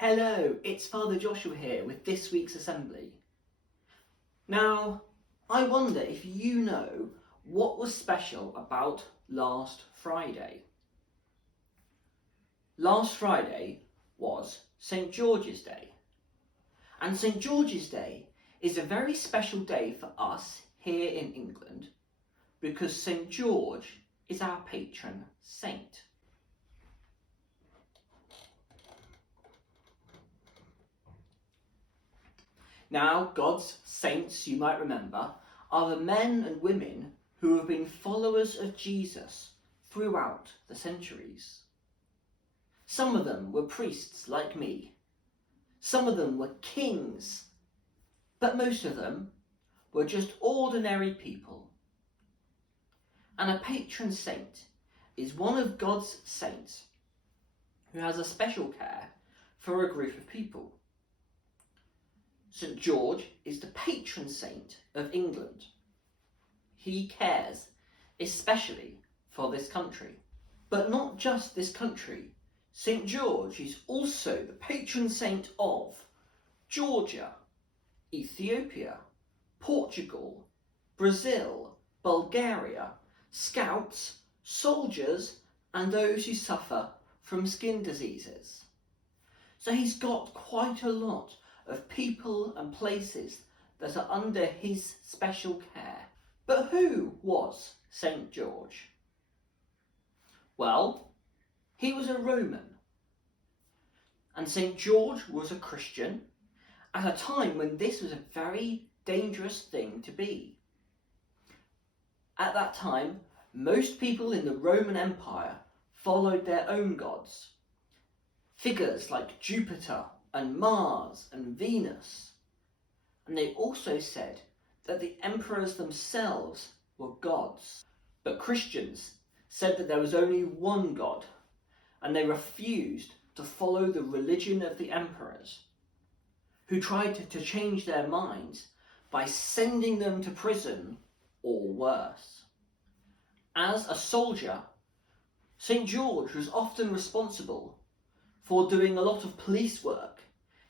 Hello, it's Father Joshua here with this week's assembly. Now, I wonder if you know what was special about last Friday. Last Friday was St. George's Day. And St. George's Day is a very special day for us here in England because St. George is our patron saint. Now, God's saints, you might remember, are the men and women who have been followers of Jesus throughout the centuries. Some of them were priests like me. Some of them were kings. But most of them were just ordinary people. And a patron saint is one of God's saints who has a special care for a group of people. St. George is the patron saint of England. He cares especially for this country. But not just this country. St. George is also the patron saint of Georgia, Ethiopia, Portugal, Brazil, Bulgaria, scouts, soldiers, and those who suffer from skin diseases. So he's got quite a lot of people and places that are under his special care. But who was St. George? Well, he was a Roman. And St. George was a Christian at a time when this was a very dangerous thing to be. At that time, most people in the Roman Empire followed their own gods. Figures like Jupiter and Mars and Venus. And they also said that the emperors themselves were gods. But Christians said that there was only one God, and they refused to follow the religion of the emperors, who tried to change their minds by sending them to prison or worse. As a soldier, St. George was often responsible for doing a lot of police work.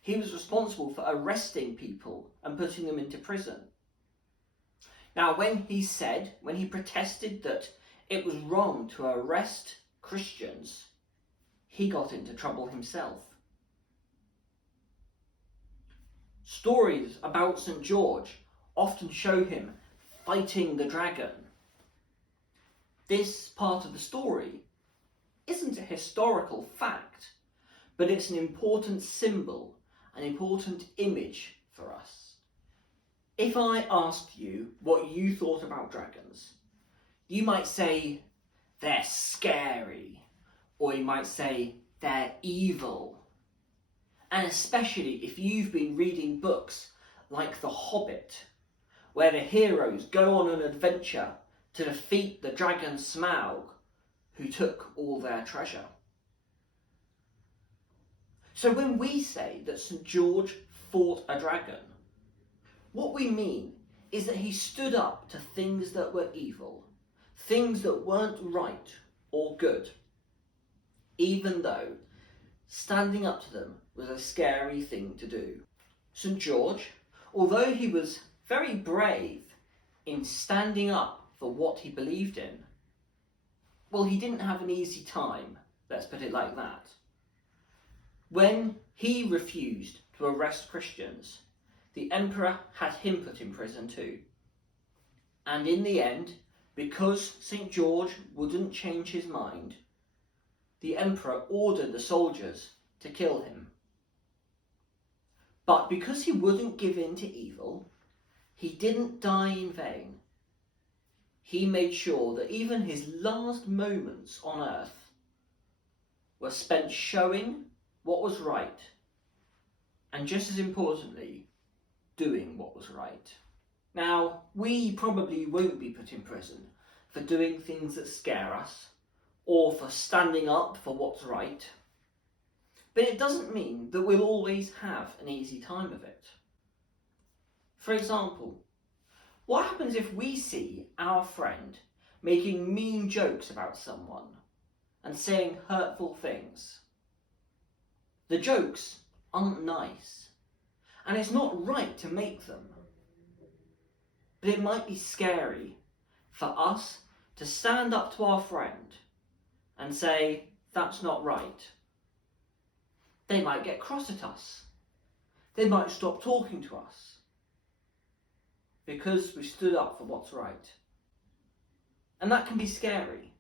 He was responsible for arresting people and putting them into prison. Now, when he protested that it was wrong to arrest Christians, he got into trouble himself. Stories about St. George often show him fighting the dragon. This part of the story isn't a historical fact, but it's an important symbol, an important image for us. If I asked you what you thought about dragons, you might say they're scary, or you might say they're evil. And especially if you've been reading books like The Hobbit, where the heroes go on an adventure to defeat the dragon Smaug, who took all their treasure. So when we say that St. George fought a dragon, what we mean is that he stood up to things that were evil, things that weren't right or good, even though standing up to them was a scary thing to do. St. George, although he was very brave in standing up for what he believed in, well, he didn't have an easy time, let's put it like that. When he refused to arrest Christians, the emperor had him put in prison too. And in the end, because St. George wouldn't change his mind, the emperor ordered the soldiers to kill him. But because he wouldn't give in to evil, he didn't die in vain. He made sure that even his last moments on earth were spent showing what was right, and just as importantly, doing what was right. Now, we probably won't be put in prison for doing things that scare us, or for standing up for what's right, but it doesn't mean that we'll always have an easy time of it. For example, what happens if we see our friend making mean jokes about someone and saying hurtful things? The jokes aren't nice, and it's not right to make them. But it might be scary for us to stand up to our friend and say, that's not right. They might get cross at us. They might stop talking to us because we stood up for what's right. And that can be scary.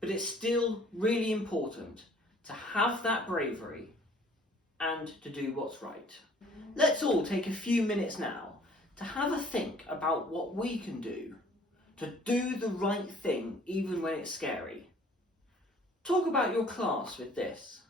But it's still really important to have that bravery and to do what's right. Let's all take a few minutes now to have a think about what we can do to do the right thing even when it's scary. Talk about your class with this.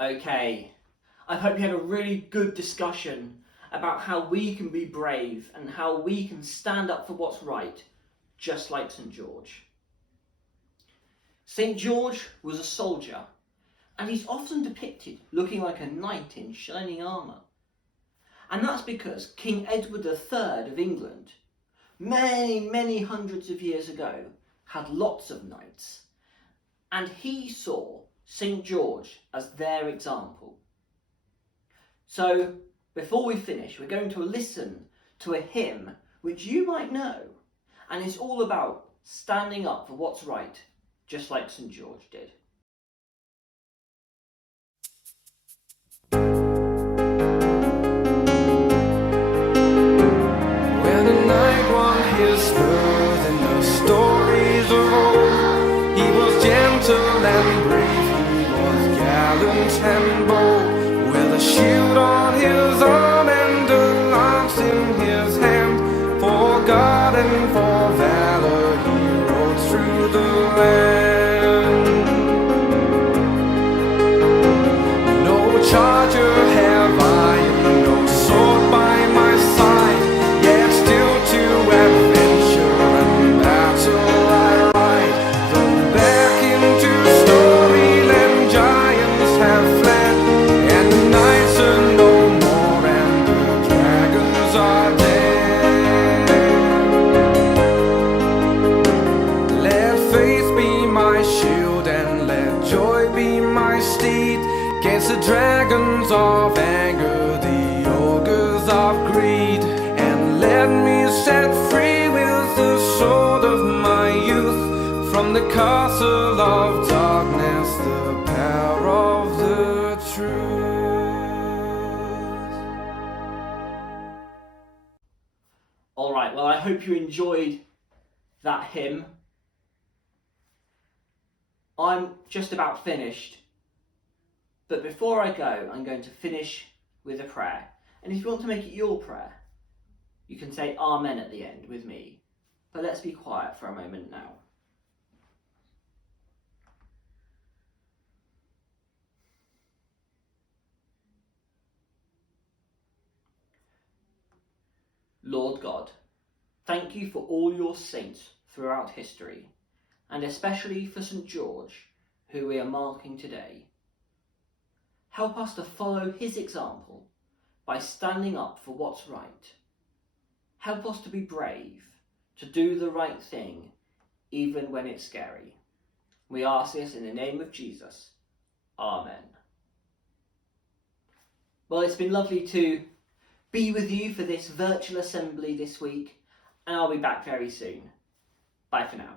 Okay, I hope you had a really good discussion about how we can be brave and how we can stand up for what's right, just like St. George. St. George was a soldier, and he's often depicted looking like a knight in shining armour. And that's because King Edward III of England, many hundreds of years ago, had lots of knights, and he saw St. George as their example. So, before we finish, we're going to listen to a hymn which you might know, and it's all about standing up for what's right, just like St. George did. When the night one hears birth and the stories of old, he was gentle and brave, he was gallant and bold, with a shield on his arm and a lance in his hand. For God and for valor he rode through the land. No charger have I, and no sword by my side, yet still to adventure and battle I ride. Though back into Storyland giants have fled, and the knights are no more, and the dragons are dead. Let faith be my shield and let joy be my steed, against the dragons of anger, the ogres of greed. And let me set free with the sword of my youth, from the castle of darkness, the power of the truth. Alright, well, I hope you enjoyed that hymn. I'm just about finished. But before I go, I'm going to finish with a prayer. And if you want to make it your prayer, you can say Amen at the end with me. But let's be quiet for a moment now. Lord God, thank you for all your saints throughout history, and especially for St. George, who we are marking today. Help us to follow his example by standing up for what's right. Help us to be brave, to do the right thing, even when it's scary. We ask this in the name of Jesus. Amen. Well, it's been lovely to be with you for this virtual assembly this week, and I'll be back very soon. Bye for now.